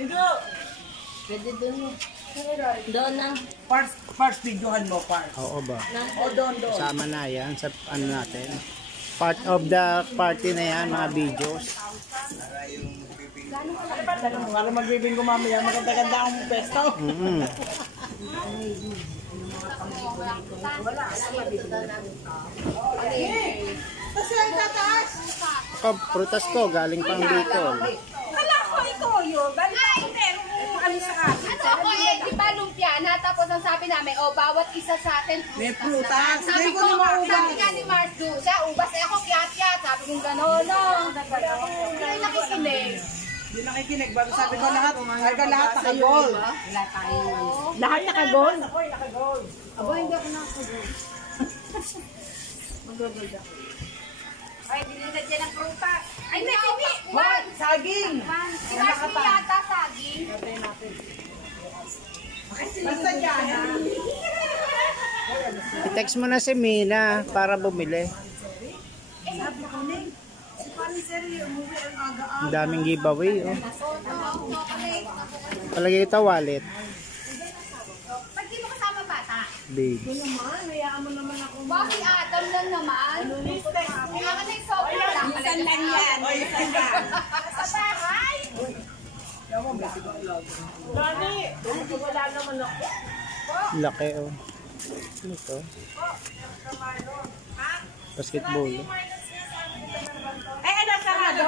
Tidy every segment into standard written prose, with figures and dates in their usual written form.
Ito. Pwede doon. Doon na. Parts videohan mo, parts. Oo ba? O doon. Kasama na yan sa ano natin. Part of the party na yan, mga videos. Para magbibingo mamaya, maganda-ganda ang pesto. Kasi ang tataas. Ako, prutas ko, galing pang Bicol. Kala ko ito yun. Galing pa ako meron kung ano sa akin. Ano ako di ba lumpia na tapos ang sabi namin, bawat isa sa atin. May prutas. Sabi ko, sabi nga ni Marjo, siya ubas ako kiyat-kiyat. Sabi ko gano'n, no. Hindi nakikinig. Hindi nakikinig. Bago sabi ko lahat naka-goal. Lahat naka-goal? Ako'y naka-goal. Abo, hindi ako nakakagol. Mag-gold ako. Ay, dinigad dyan ang prutas. Ay, hindi. Hoy, saging. Si Marjo yata saging. Basta dyan. I-text mo na si Mina para bumili. Sabi ko na si Paniseri, umuwi ang aga-aga. Ang daming giveaway. Oh. Palagay ito wallet. Pag di mo kasama bata. Big. Naman, hayaan mo naman ako. Bakit Adam lang naman? Kailangan na yung sobrang lang. Isan lang yan. O, isan lang. Sa bahay. Dani, wala naman ako. Laki oh. Ano ito? Basketball. Eh, ano sarado?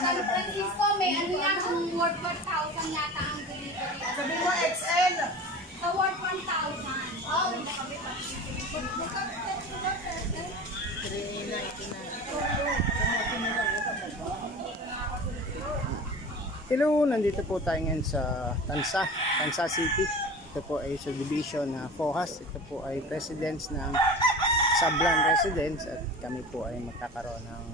San Francisco, may ano yan, worth 4,000 yata ang delivery. Sabi mo, XL. Sa worth 1,000. Oh, Hello, nandito po tayo ngayon sa Tansa City. Ito po ay sa division na Fohas. Ito po ay residence ng Sablan Residence at kami po ay magkakaroon ng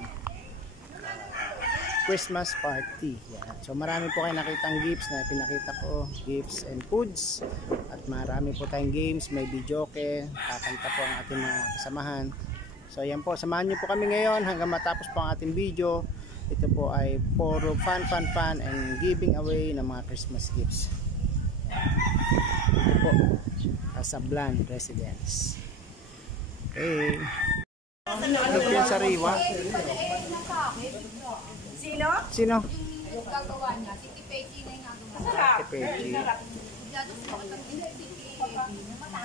Christmas party. Yan. So marami po kayo nakitang gifts na pinakita ko, gifts and foods. At marami po tayong games, may videoke, kakanta po ang ating mga kasamahan. So yan po, samahan niyo po kami ngayon hanggang matapos po ang ating video. Ito po ay puro fun and giving away ng mga Christmas gifts. Ito po, Sablan Residence. Okay. Lumpia Sariwa. Sino? Sino? yung gagawa niya. Si Tipeki na yung gagawa. Tipeki.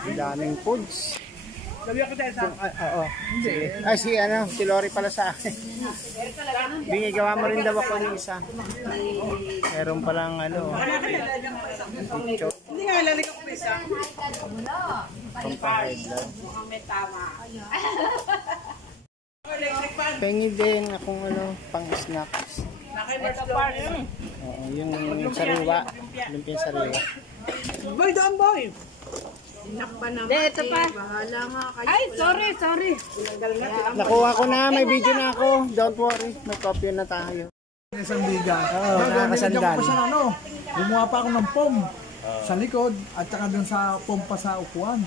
Ang daming foods. Sabi ako tayo sa... Oo. Sige. Ay, si Lori pala sa akin. Bingi, gawa mo rin daw ako ng isa. Meron palang picture. Hindi nga, lalagyan ko pa isa. Pampahidlad. Mukhang may tama. Pengi din akong pang snacks. Oo, yung sariwa. Lumpia sariwa. Boy, doon boy! Nakpa naman. Ito pa. Bahala nga kayo. Ay, sorry. Nakuha ko na, may video na ako. Don't worry, may copy na tayo. Isang biga. Oo, nakakasandal. Gumawa pa ako ng pom sa likod at saka dun sa pompa sa upuan.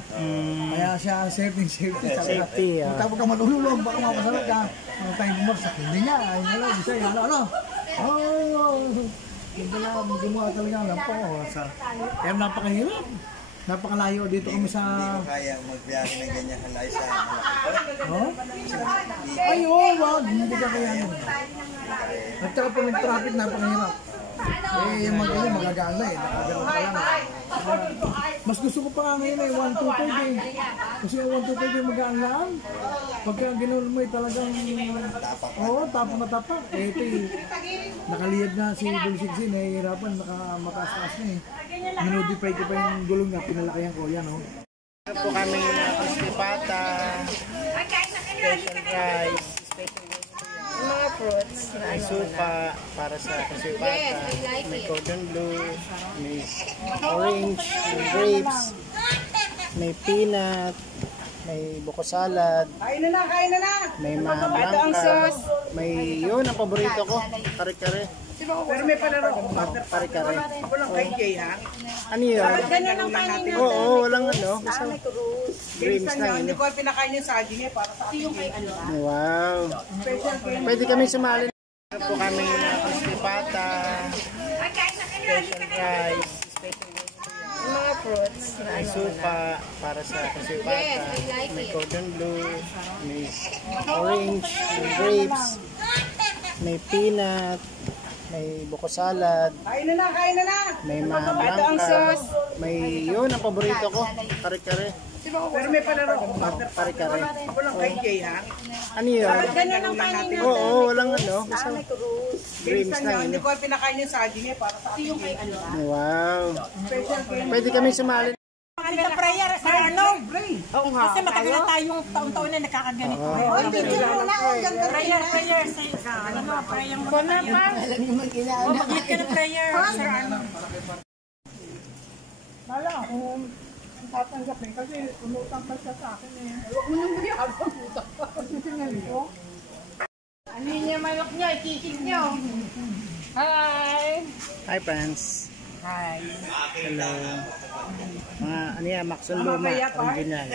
Kaya siya safety. Safety, Tapos ka malululog, baka mapasalat ka. Ano tayong bumagsak? Hindi niya. Ayun na lang. Isa, ano? Hindi na, gumawa talaga ng pom. Kaya napakahirap. Napakalayo dito kami sa... Hindi ko kaya magbiyahe ng ganyan kalayo sa Oh? Ay, wag. Hindi ka kaya nun. At saka pag nag-traffic, napakahirap. Yung magagaan na nakagano'n pa lang. Mas gusto ko pa nga ngayon 1-2-5 Kasi yung 1-2-5 yung magaan lang. Pagka gano'n mo talagang... Oo, tapak na tapak. Ito nakaliyad na si Dulcigsi, nahihirapan, mataas-taas na eh. Minodify ko pa yung gulong niya, pinalakihan ko. Yan o. Ito po kami crispy pata, special rice, Mga fruits na may suka para sa crispy pata, may cordon bleu, may orange, may grapes, may peanut, may buko salad, Kain na na! may mga blanca, may yun ang paborito ko, kare-kare. Pero may palaro ko. Kare-kare. Ako lang kay Jay, ha? Ano yun? Ganun ang kanin natin. Oo, walang basta Dreams dreams na lang. hindi ko pinakain yung saging para sa akin. Wow. Pwede kami sumali. Ito po kami crispy pata, special rice, special Yung mga fruits na may supa para sa kasipata, may cordon bleu, may orange, may grapes, may peanut, may buko salad, Kain na, kain na. may mga blanca, may yun ang paborito ko, kare-kare. Pero may palaro ko. Kare-kare. Walang kay Jay, ha? Ano yun? Ganyan ang kainin natin. Oo, walang ano. Gusto. Dreams Minsan na yun, yun. hindi ko pinakain yung saging eh, para sa akin. Wow. Pwede kami sumali. Sa prayer, sa ano? Oo nga. Kasi matagal na tayong taon-taon na nakakaganito. Oh, video mo na. Prayer, sa ano, prayer mo na tayo. Oh, mag-hit ka ng prayer. Sir, ano? Wala, kung tatanggapin kasi umutang pa siya sa akin eh. Huwag mo nang bigyan ako umutang pa. Kasi tingnan ko. Ano niya manok niya, ikikik niyo. Hi! Hi, friends. Hi. Hello. Mga ano yan, Maxon Luma, original.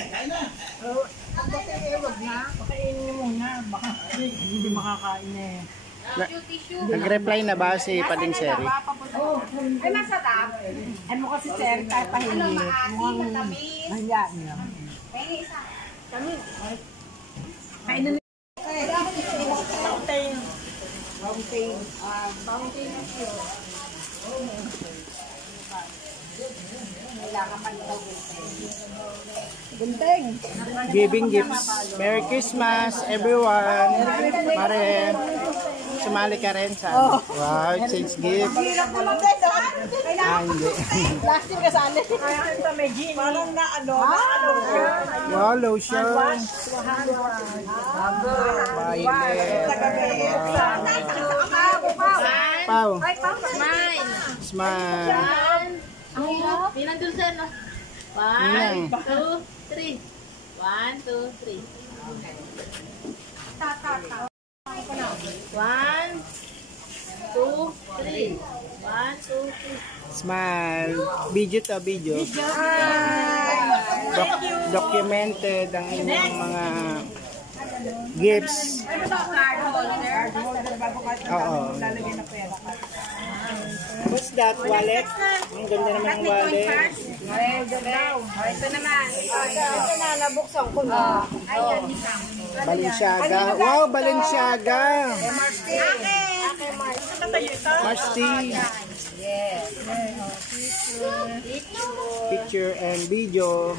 Ang bakit eh, wag na. Pakainin niyo muna. Baka hindi makakain eh. Nag-reply na ba si Pading Seri? Ay, nasa tap. Ay mo kasi sir, kahit pahingi. Mukhang nahiya niya. Kain na niya. Fountain. Gunting. Giving gifts. Merry Christmas, everyone. Mare, sumali ka rin sa wow, exchange gift. Hirap naman din. Hindi. Plastic kasali. Kaya ito may gin. Parang na ano. Wow, lotion. Violet. Pau. Smile. Smile. Ang hirap. Pinandun sa no. 1, 2, 3. 1, 2, 3. 1, 2, 3. 1, 2, 3. Smile. Video to, video. Documented ang inyong mga gifts. Oo. What's that? Wallet? Ang ganda naman ng wallet. Ito naman. Ito na, nabuksan ko na. Balenciaga. Wow, Balenciaga. Masti. Picture and video.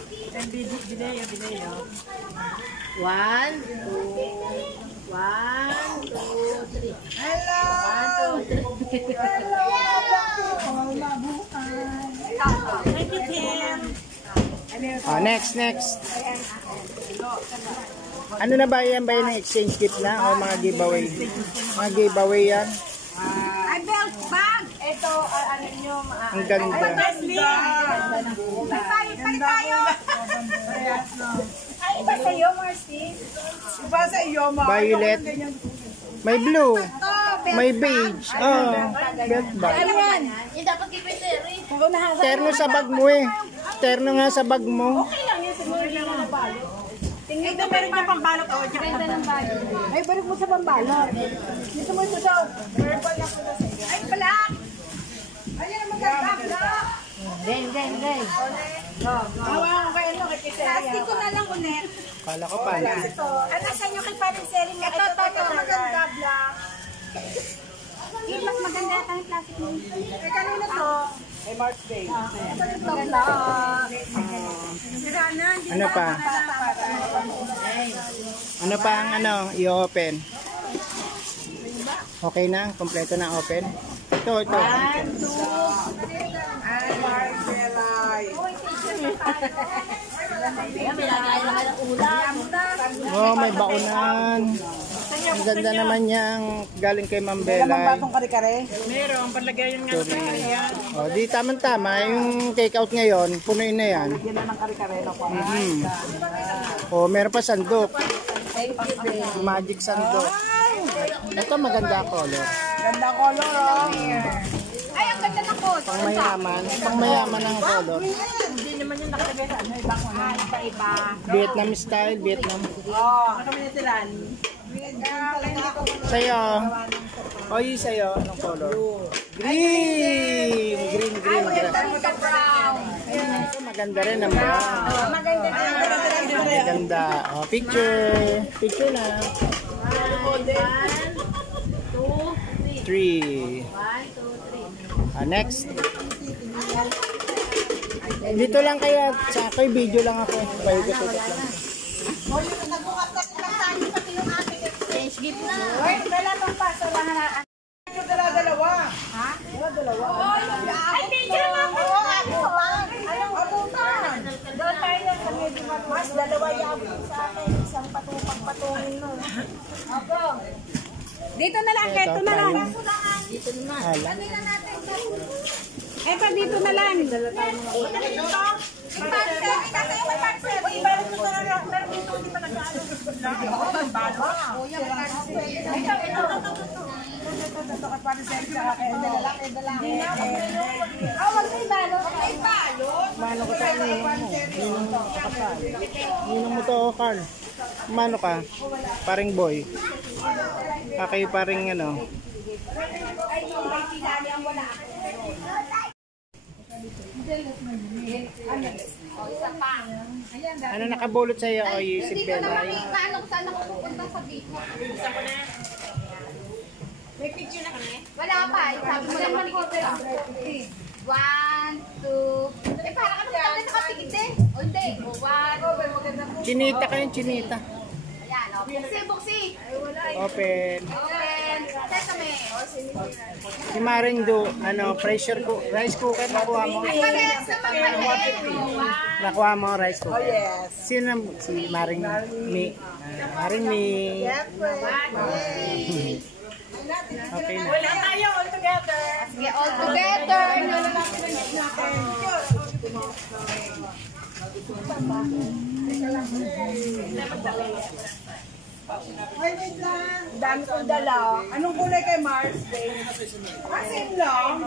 1, 2, 1, 2, 3. Hello! 1, 2, 3. Thank you, Tim. Next. Ano na ba yan? Ba yan ng exchange gift na? O mga giveaway? Mga giveaway yan? Ay, belt bag! Ito, ano nyo, Ang ganda. Palit tayo! Ay, iba sa'yo, Marcy? Iba sa iyo, Ma. Violet. May blue. May beige. Oh, belt bag. Ano yan? Yung dapat kay Terry. Terno sa bag mo eh. Terno nga sa bag mo. Okay lang yun, siguro hindi mo nabalot. Tingnan ito, meron niya pambalot. Ganda ng balot. Ay, balik mo sa pambalot. Dito mo ito daw. Purple na po na sa iyo. Ay, black! Ayan ang maganda, black! Gay. Hawakan ko yun, kay Kiseri. Plastic ko na lang ulit. Kala ko pala. Ano sa inyo kay Pariseri? Ito, maganda, black. Yung mas maganda yata yung plastic mo. Eh, kanina to? Ay, March Day. Ito, black. Sirana, hindi Ano pa? Ano pa ang ano? I-open. Okay na? Kompleto na open? Ito. 1, 2. Ay, Marcelay. May lagay lang ng ulam. Oh, may baunan. Ang ganda naman niyang galing kay Ma'am Belay. kare-kare? Meron, palagayan nga ng kare-kare. Oh, di tama-tama. Yung take-out ngayon, punuin na yan. Yan na ng kare-kare. Oh, meron pa sandok. Magic sandok. Ito maganda color. Ganda color, oh. Ay, Ay, ang ganda ng code. Pang mayaman ang color. Hindi naman yung nakalagay sa ano, ibang iba-iba. Vietnam style, Vietnam. Ano kami natilan? Sa'yo. Oy, sa'yo. Anong color? Green! Green. Brown. Maganda rin ang brown. Maganda. Oh, picture. Picture na. 1, 2, 3. 3. 1, 2, 3. Next. Dito lang kayo at sa ako'y video lang ako. Pahigit-higit lang. Change gift na. Ay, dala pang paso lang na. Dala-dalawa. Ha? Dala-dalawa. Ay, video nga po. Oo, ako pa. Anong abutan? Doon tayo sa Medimat Mas. Dalawa yung sa akin. Isang patupang-patungin nun. Opo. Dito na lang, eto na lang. Dito naman. Hala. Eto, dito na lang. Dala tayo mga ibalik mo na lang. Pero dito, hindi pa nag-ano. Ito ka para sa sa akin. Dala lang. Wag may balot. May balot. Mano ka sa ninong mo? Ninong mo kakasal. Ninong mo to, Carl. Mano ka? Paring boy. Kayo paring ano. Ano nakabulot sa'yo? O si Hindi ko Bella? naman ano kung saan ako pupunta sa Bicol. May picture na kami. Wala pa. Sabi mo lang malikot. 1, 2. Parang ano kami nakatigid eh. O hindi. 1. Chinita kayo, chinita. Ayan. Buksi. Open. Open. Sesame. Si Maring Do, ano, pressure ko, rice cooker nakuha mo. Ay, parehas naman maliit. Nakuha mo rice cooker. Yes. Sino? Si Maring Mi. Maring Mi. Okay na. Wala tayo all together. Sige, all together. Wait lang. Dami kong dala. Anong kulay kay Mars? Same lang.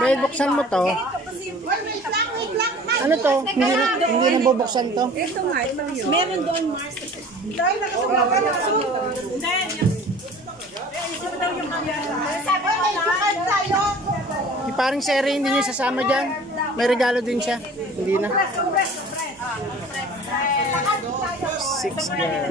Pwede buksan mo to. Wait lang. Ano to? Hindi na bubuksan to. Ito nga, meron doon Mars. Dahil nakasulat ka, nakasulat. Sabi ko, may card tayo. Si paring Seri hindi niyo sasama dyan. May regalo din siya. Hindi na. 6 girl.